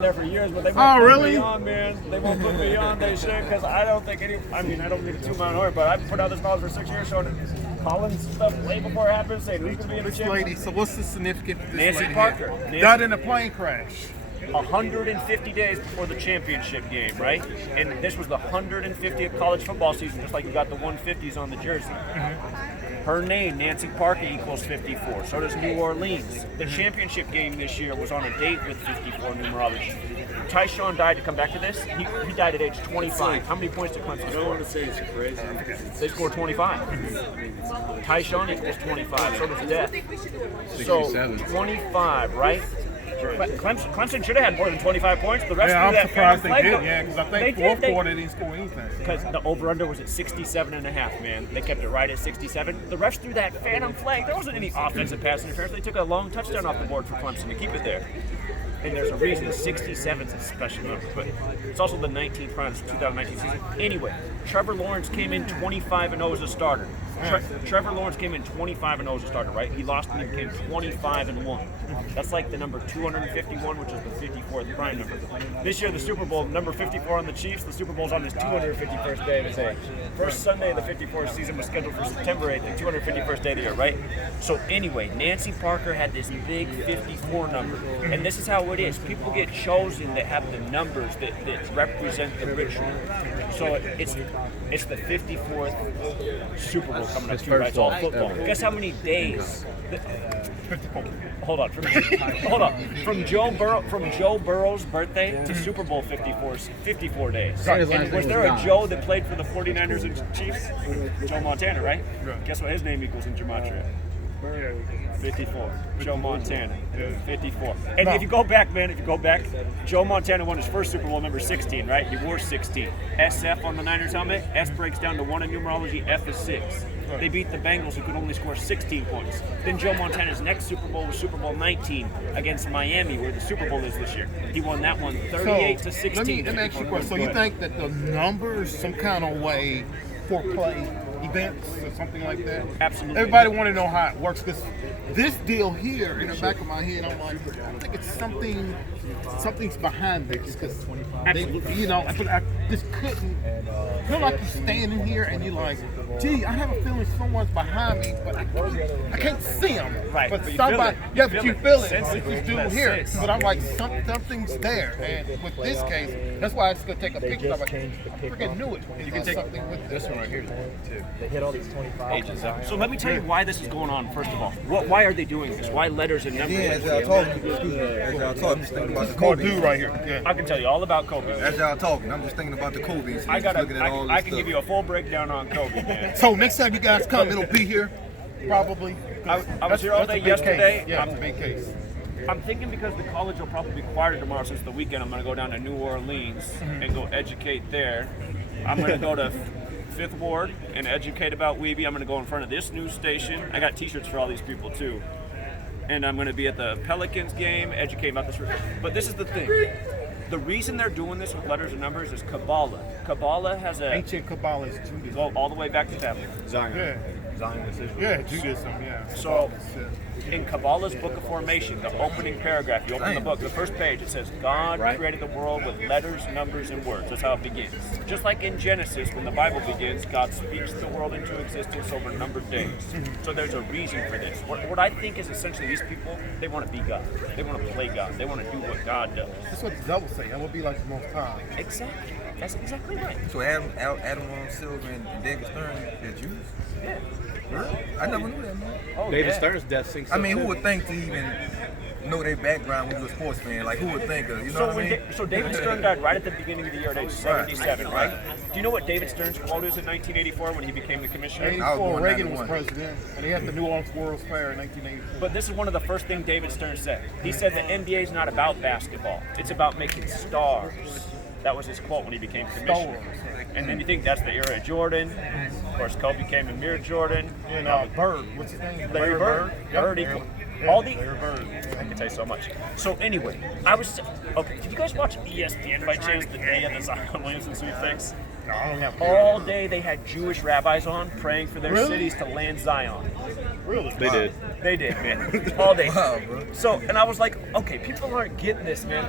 there for years, but they won't put me on, man. They won't put me on. They should, because I don't think I don't need to toot my own horn, but I've put out this knowledge for 6 years, showing Collins stuff way before it happened, saying who's going to be in the championship. Lady, so what's the significance of this Nancy Parker. Died in a plane crash. 150 days before the championship game, right? And this was the 150th college football season, just like you got the 150s on the jersey. Her name, Nancy Parker, equals 54. So does New Orleans. The championship game this year was on a date with 54 numerology. Tyshawn died, to come back to this, he died at age 25. How many points did Clemson score? I don't want to say it's crazy. They scored 25. Tyshawn equals 25. So does Death. So 25, right? Clemson should have had more than 25 points. The rest of that I'm surprised they did, because I think fourth quarter they didn't score anything. Because the over-under was at 67.5, man. They kept it right at 67. The refs threw that phantom flag. There wasn't any offensive pass interference. They took a long touchdown off the board for Clemson to keep it there. And there's a reason 67 is a special number, but it's also the 19th round of the 2019 season. Anyway, Trevor Lawrence came in 25-0 as a starter. Trevor Lawrence came in 25-0 as a starter, right? He lost and he became 25-1. That's like the number 251, which is the 54th prime number. This year, the Super Bowl, number 54 on the Chiefs, the Super Bowl's on his 251st day of his age. First Sunday of the 54th season was scheduled for September 8th, the 251st day of the year, right? So anyway, Nancy Parker had this big 54 number, and this is how it is. People get chosen that have the numbers that represent the ritual. So it's the 54th Super Bowl coming up too, right? It's all football. Guess how many days? 54. Hold on. From Joe Burrow's birthday to Super Bowl 54 is 54 days. And was there a Joe that played for the 49ers and Chiefs? Joe Montana, right? Guess what his name equals in Gematria? 54. Joe Montana. 54. And if you go back, Joe Montana won his first Super Bowl, number 16, right? He wore 16. SF on the Niners helmet. S breaks down to 1 in numerology. F is 6. They beat the Bengals, who could only score 16 points. Then Joe Montana's next Super Bowl was Super Bowl 19 against Miami, where the Super Bowl is this year. He won that one 38-16. Let me ask you a question. So you think that the numbers some kind of way foreplay events or something like that? Absolutely. Everybody want to know how it works, because this deal here in the back of my head, I'm like, I think it's something's behind this, because I just couldn't feel like you're standing here and you're like, gee, I have a feeling someone's behind me, but I can't see them. Right. But somebody, you feel it. Sense With this dude here, but I'm like, something's there. And with this case, that's why I just gonna take a picture of it. I freaking knew it. You can take something with this one right here too. They hit all these 25. So let me tell you why this is going on, first of all. Why are they doing this? Why letters and numbers? Yeah, as y'all talking, I'm just thinking about the Kobe. Dude right here. Yeah. I can tell you all about Kobe. As y'all talking, I'm just thinking about the Kobe. I can give you a full breakdown on Kobe, man. So next time you guys come, it'll be here, probably. I was here all day yesterday. Yeah, it's a big case. I'm thinking because the college will probably be quieter tomorrow since the weekend, I'm going to go down to New Orleans and go educate there. I'm going to go to Fifth Ward and educate about Weeby. I'm going to go in front of this news station. I got t-shirts for all these people too. And I'm going to be at the Pelicans game, educate about this. But this is the thing. The reason they're doing this with letters and numbers is Kabbalah. Kabbalah has a... Ancient Kabbalah is Judaism. Go all the way back to Babylon. Zionism. Yeah, Judaism, yeah. So, in Kabbalah's Book of Formation, the opening paragraph, you open the book, the first page, it says, God created the world with letters, numbers, and words. That's how it begins. Just like in Genesis, when the Bible begins, God speaks the world into existence over numbered days. So there's a reason for this. What I think is essentially these people, they want to be God. They want to play God. They want to do what God does. That's what the devil say. That would be like the most time. Exactly. That's exactly right. So Adam Silver and David Stern, they're Jews? Yeah. Really? I never knew that, man. Oh, David Stern's death sinks. I mean, who would think to even know their background when you're a sports fan? Like, who would think of, you know what I mean? So David Stern died right at the beginning of the year at age 77, right? Do you know what David Stern's quote is in 1984 when he became the commissioner? 84, Reagan was president, and he had the New Orleans World's Fair in 1984. But this is one of the first things David Stern said. He said the NBA is not about basketball. It's about making stars. That was his quote when he became commissioner. And then you think that's the era of Jordan. Of course, Kobe came and mirrored Jordan. And Bird, what's his name? Larry Bird. Bird. All the. I can tell you so much. So anyway, did you guys watch ESPN by chance the day of the Zion Williamson sweepstakes? No, I don't have All day they had Jewish rabbis on praying for their cities to land Zion. Really? They did. They did, man. All day. Wow, bro. So, and I was like, okay, people aren't getting this, man.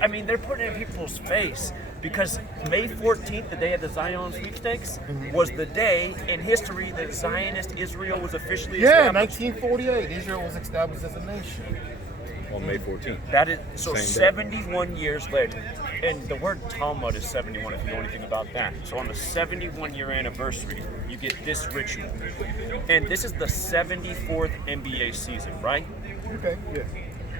I mean, they're putting it in people's face because May 14th, the day of the Zion sweepstakes, was the day in history that Zionist Israel was officially Yeah, established. 1948, Israel was established as a nation. On May 14th. That is so Same day. 71 years later. And the word Talmud is 71 if you know anything about that. So on the 71-year anniversary, you get this ritual. And this is the 74th NBA season, right? Okay, yeah.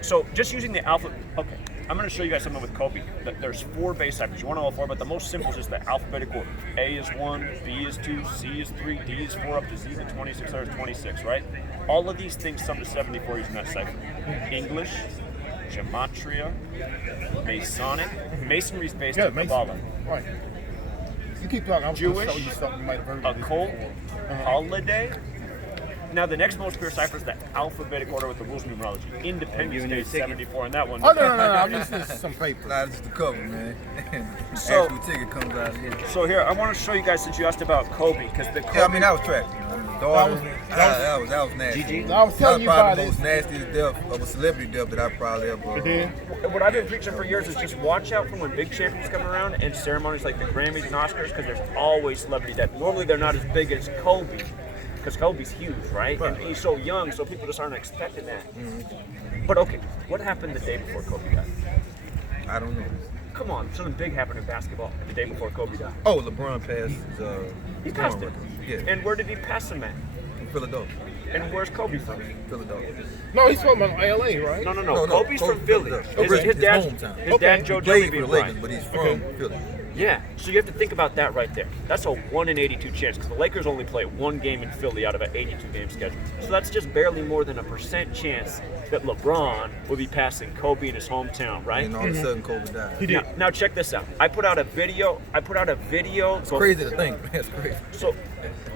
So just using the alphabet, okay, I'm going to show you guys something with Kobe. There's 4 base ciphers. You want to know all 4, but the most simple is just the alphabetical order. A is 1, B is 2, C is 3, D is 4, up to Z to 26, or 26, right? All of these things sum to 74 using that cipher. English, Gematria, Masonic. Masonry is based on Kabbalah. Right. You keep talking. I'm Jewish, going to show you something you might have heard of this occult, before. holiday. Now the next most clear cipher is the alphabetic order with the rules of numerology. Independence Day is 74, and that one. Oh, no. I'm just listening to some paper. Nah, it's just a cover, man. So- Actual ticket comes out here. So here, I want to show you guys since you asked about Kobe, because the Kobe. Yeah, I mean, that was trash. That was nasty. GG. I was telling you probably about the it. most nastiest death of a celebrity death that I probably ever. Then What I've been preaching for years is just watch out for when big champions come around and ceremonies like the Grammys and Oscars, because there's always celebrity death. Normally they're not as big as Kobe, because Kobe's huge, right? And he's so young, so people just aren't expecting that. But okay, what happened the day before Kobe died? I don't know. Come on, something big happened in basketball the day before Kobe died. Oh, LeBron passed He his passed scoring it. record. Yeah, And where did he pass him at? from Philadelphia. And where's Kobe from? Philadelphia. no, he's from LA, right? No. No, Kobe's from Philly. Philadelphia. His dad's hometown. his dad Joe He played Johnny for the beat Lakers, Bryant. but he's from Philly. Yeah, so you have to think about that right there. That's a 1 in 82 chance because the Lakers only play 1 game in Philly out of an 82 game schedule. So that's just barely more than a % chance that LeBron will be passing Kobe in his hometown, right? And all of a sudden, Kobe died. Now check this out. I put out a video. It's crazy to think, man. It's crazy. So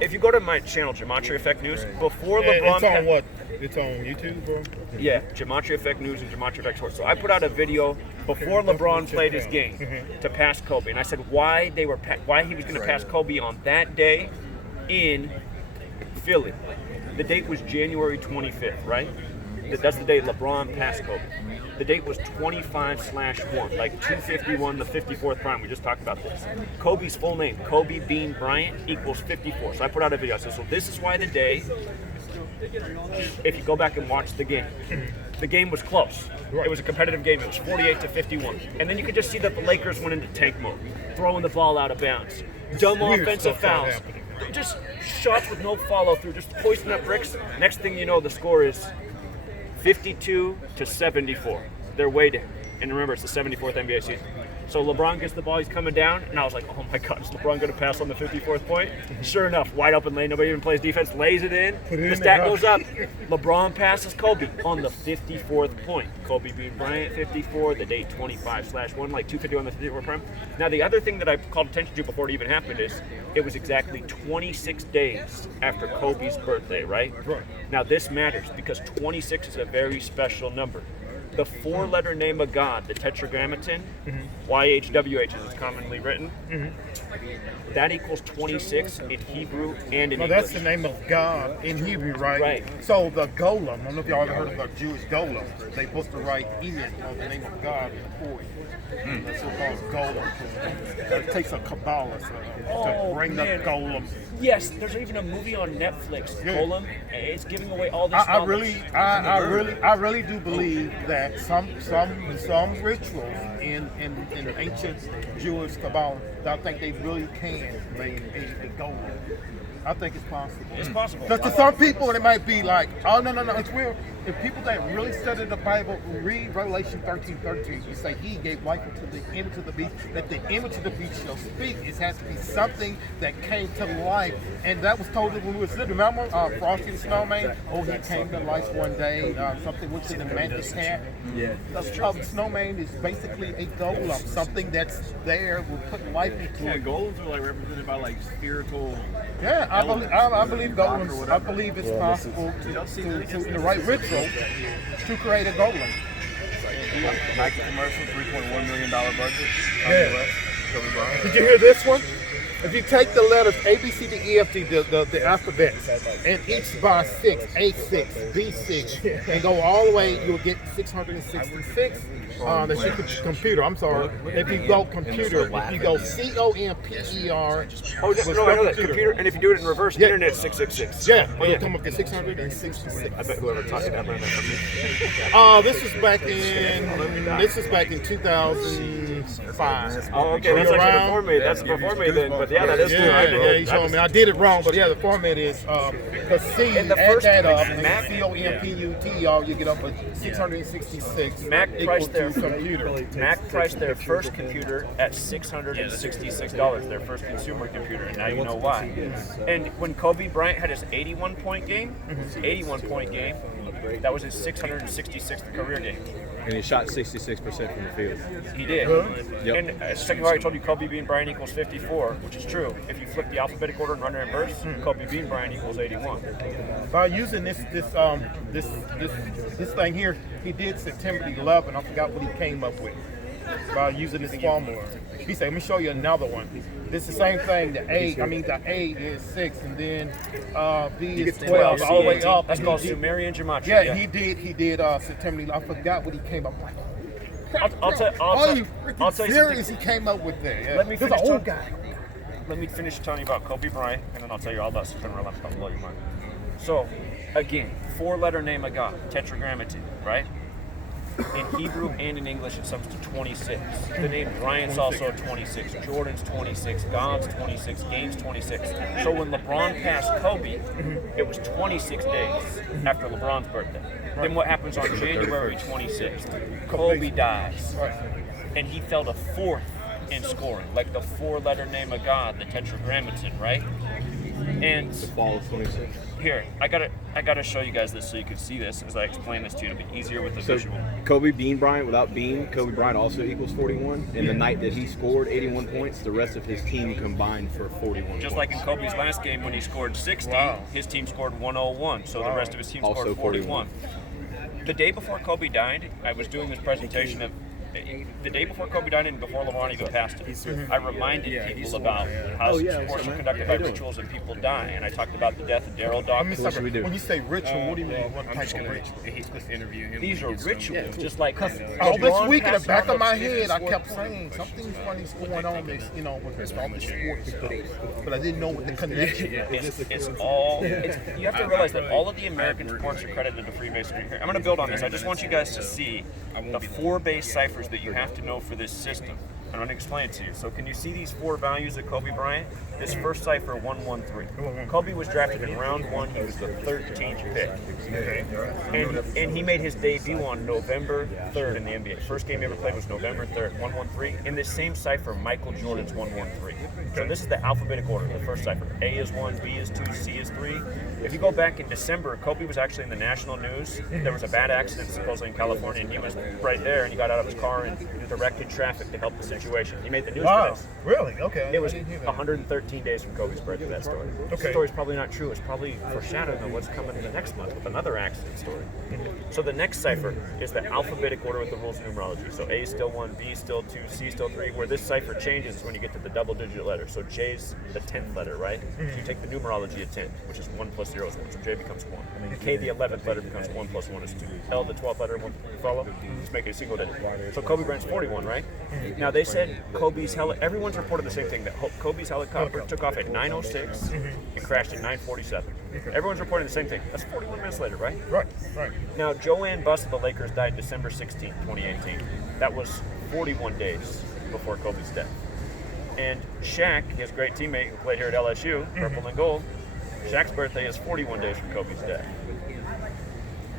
if you go to my channel, Gematria Effect News, before And LeBron it's on what? It's on YouTube, bro? Yeah, Gematria Effect News and Gematria Effect Sports. So I put out a video before LeBron played his game to pass Kobe, and I said why he was going to pass Kobe on that day in Philly. The date was January 25th, right? That's the day LeBron passed Kobe. The date was 25/1, like 251, the 54th prime. We just talked about this. Kobe's full name, Kobe Bean Bryant, equals 54. So I put out a video. I said, so this is why the day. If you go back and watch the game was close. It was a competitive game. It was 48-51. And then you could just see that the Lakers went into tank mode, throwing the ball out of bounds. Dumb Weird offensive stuff started fouls. happening. Just shots with no follow through, just hoisting up bricks. Next thing you know, the score is 52-74. They're way down. And remember, it's the 74th NBA season. So LeBron gets the ball, he's coming down, and I was like, oh my God, is LeBron going to pass on the 54th point? Sure enough, wide open lane, nobody even plays defense, lays it in, the stat goes up. LeBron passes Kobe on the 54th point. Kobe beat Bryant 54, the date 25/1, like 250 on the 54th prime. Now the other thing that I called attention to before it even happened is it was exactly 26 days after Kobe's birthday, right? Now this matters because 26 is a very special number. The 4-letter name of God, the Tetragrammaton, YHWH as it's commonly written, that equals 26 in Hebrew and in No, English. that's the name of God in Hebrew, right? Right. So the golem, I don't know if y'all ever heard of the Jewish golem. They supposed to write Enoch on the name of God in the poem. That's what called golem. It takes a Kabbalah to bring the golem. Yes, there's even a movie on Netflix, Yeah. Golem. It's giving away all this I knowledge. really do believe that some rituals in ancient Jewish Kabbalah, I think they really can make a golem. I think it's possible. It's possible. Because to some people, it might be like, oh, no, it's weird. If people that really study the Bible read Revelation 13:13, you say he gave life to the image of the beast, that the image of the beast shall speak. It has to be something that came to life. And that was told when we were sitting. Remember Frosty the Snowman? Oh, he came to life one day. Something which is a mantis cat. Yeah. The snowman is basically a golem, something that's there, will put life into Yeah, it. goals are like represented by like spiritual. Yeah, I believe golems. I believe it's possible to in the right ritual to create a golem. Nike commercial, $3.1 million budget. Yeah. Kobe Bryant. Did you hear this one? If you take the letters A, B, C, D, E, F, G, the alphabet, and each bar 6, A6, B6, and go all the way, you'll get 666. That's your computer. I'm sorry. If you go computer, if you go COMPER. Oh, no, I know that. Computer, and if you do it in reverse, internet 666. Yeah, it'll come up to 666. I bet whoever taught you that learned that from me. This is back in 2005. Oh, okay, that's actually before me. That's before me then. But yeah, that is true. Yeah, you showed me. I did it wrong, but yeah, the format is the C. And the add first that up, Mac COMPUTER, you get up with 666. Mac priced their computer. Mac priced their first computer at $666. Their first consumer computer, and now you know why. And when Kobe Bryant had his 81-point game, that was his 666th career game. And he shot 66% from the field. He did. Yep. And second of all, I told you Kobe Bean Bryant equals 54, which is true. If you flip the alphabetic order and run it in reverse, Kobe Bean Bryant equals 81. By using this thing here, he did September 11. I forgot what he came up with. By using this formula, he said, "Let me show you another one. This is the same thing. The A is 6, and then B is 12, all the way up. That's called Sumerian Gematria. Yeah, he did September 11. I forgot what he came up with. I'll tell you serious something. he came up with that. Yeah. Let me finish. He's an old guy. Let me finish telling you about Kobe Bryant, and then I'll tell you all about September 11th. I'll blow your mind. So, again, 4-letter name of God, tetragrammaton, right? In Hebrew and in English, it sums to 26. The name Bryant's also 26. Jordan's 26. God's 26. Game's 26. So when LeBron passed Kobe, it was 26 days after LeBron's birthday. Then what happens on January 26th? Kobe dies. And he fell to 4th in scoring, like the 4-letter name of God, the tetragrammaton, right? And The fall of 26. here, I gotta show you guys this so you can see this as I explain this to you. It'll be easier with the So visual. Kobe Bean Bryant, without Bean, Kobe Bryant also equals 41. And the night that he scored 81 points, the rest of his team combined for 41 Just points. like in Kobe's last game when he scored 60, his team scored 101, so the rest of his team Also scored 41. The day before Kobe died, I was doing this presentation of the day before Kobe died and before LeBron even passed him. I reminded people about how sports are conducted by rituals and people die, and I talked about the death of Daryl Dawkins. When you say ritual, what do you mean? What type of ritual? These are rituals, just like All this LeBron week in the passing back on of my the head, I kept saying something funny's going on. With all the sports stuff, but I didn't know what the connection was. It's you have to realize that all of the American sports are credited to Freemasonry. Here, I'm going to build on this. I just want you guys to see the 4 base ciphers that you have to know for this system. I'm going to explain it to you. So can you see these 4 values of Kobe Bryant? This first cipher, 113. Kobe was drafted in round 1. He was the 13th pick. And he made his debut on November 3rd in the NBA. First game he ever played was November 3rd, 113. In this same cipher, Michael Jordan's 113. So this is the alphabetic order, the first cipher. A is 1, B is 2, C is 3. If you go back in December, Kobe was actually in the national news. There was a bad accident supposedly in California, and he was right there, and he got out of his car and directed traffic to help the situation. He made the news for this. Really? Okay. It was 113 days from Kobe's birthday, that story. Okay. The story's probably not true. It's probably foreshadowing of what's coming in the next month with another accident story. So the next cipher is the alphabetic order with the rules of numerology. So A is still 1, B is still 2, C is still 3. Where this cipher changes is when you get to the double-digit letter. So J's the 10th letter, right? So you take the numerology of 10, which is 1 plus 0 is 1. So J becomes 1. And K, the 11th letter, becomes 1 plus 1 is 2. L, the 12th letter, 1 follow. Just make it a single digit. So Kobe Bryant's 41, right? Now they said everyone's reported the same thing, that Kobe's helicopter took off at 9:06 and crashed at 9:47. Everyone's reporting the same thing. That's 41 minutes later, right? Right. Now, Joanne Buss of the Lakers died December 16, 2018. That was 41 days before Kobe's death. And Shaq, his great teammate who played here at LSU, purple and gold, Shaq's birthday is 41 days from Kobe's death.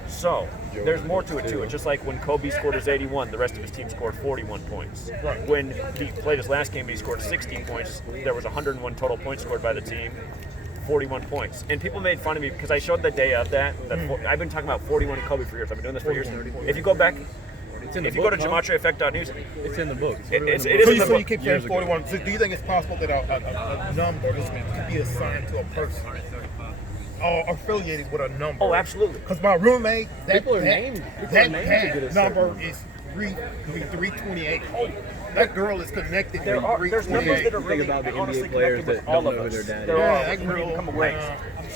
So, there's more to it too. It's just like when Kobe scored his 81, the rest of his team scored 41 points. When he played his last game, he scored 16 points. There was 101 total points scored by the team. 41 points. And people made fun of me because I showed the day of that. I've been talking about 41 and Kobe for years. I've been doing this for years. If you go back, if you go to GematriaEffect.news, It's in the book. it is in the So you book. keep saying 41. So do you think it's possible that a number could be assigned to a person or affiliated with a number? Oh, absolutely. Because my roommate, that People are named to get a number certain is 328. that girl is connected There to are Greek there's numbers that are Think really about the honestly NBA players connected with that all don't of know who us. their dad There is. are. Yeah, We that didn't even girl, come away.